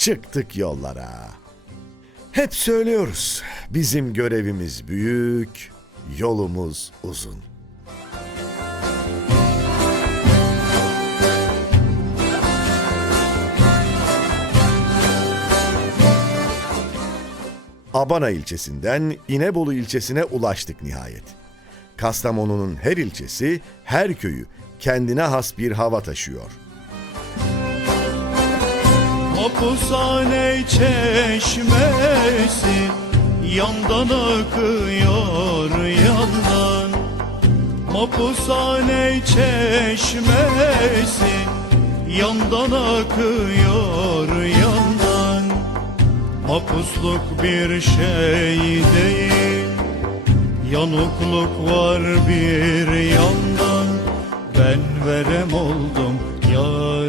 çıktık yollara. Hep söylüyoruz, bizim görevimiz büyük, yolumuz uzun. Abana ilçesinden İnebolu ilçesine ulaştık nihayet. Kastamonu'nun her ilçesi, her köyü kendine has bir hava taşıyor. Hapushane çeşmesi yandan akıyor yandan. Hapushane çeşmesi yandan akıyor yandan. Mapusluk bir şey değil Yanukluk var bir yandan. Ben verem oldum yar